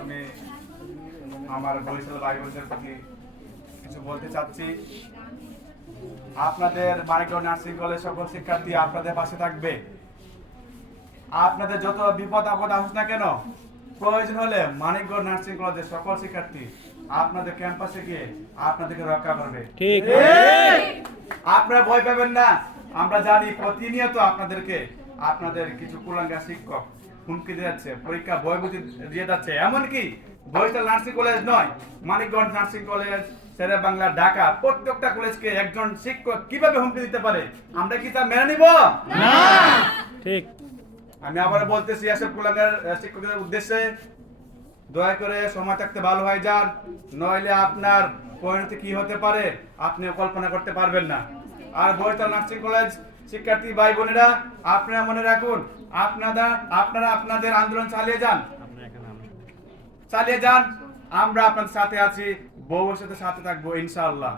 প্রথমে আমার বরিশাল ভাই বোনদের প্রতি কিছু বলতে চাচ্ছি। আপনাদের মানিকগঞ্জ নার্সিং কলেজ সকল শিক্ষার্থী আপনাদের পাশে থাকবে। আপনাদের যত বিপদ আপদ আসুক না কেন, প্রয়োজন হলে মানিকগঞ্জ নার্সিং কলেজের সকল শিক্ষার্থী আপনাদের ক্যাম্পাসে গিয়ে আপনাদেরকে রক্ষা করবে। ঠিক। আপনারা ভয় পাবেন না। আমরা জানি প্রতিনিয়ত আপনাদের কিছু কুলাঙ্গা শিক্ষক হুমকি দিয়ে যাচ্ছে, পরীক্ষা বয়বতী দিয়ে যাচ্ছে। এমনকি বরিশাল নার্সিং কলেজ নয়, মানিকগঞ্জ নার্সিং কলেজ, শেরে বাংলা, ঢাকা প্রত্যেকটা কলেজকে একজন শিক্ষক কিভাবে হুমকি দিতে পারে, আমরা কি তা মেনে নিব? না। ঠিক। আমি আবার বলতেছি এসব কুলাঙ্গার শিক্ষকদের উদ্দেশ্যে, দয়া করে সময় থাকতে ভালো হয়ে যান, নইলে আপনার পরিণতি কি হতে পারে আপনি কল্পনা করতে পারবেন না। আর বরিশাল নার্সিং কলেজ শিক্ষার্থী ভাই বোনেরা, আপনারা মনে রাখুন, আপনারা আপনাদের আন্দোলন চালিয়ে যান। আমরা আপনাদের সাথে আছি, ভবিষ্যতে সাথে থাকবো ইনশাআল্লাহ।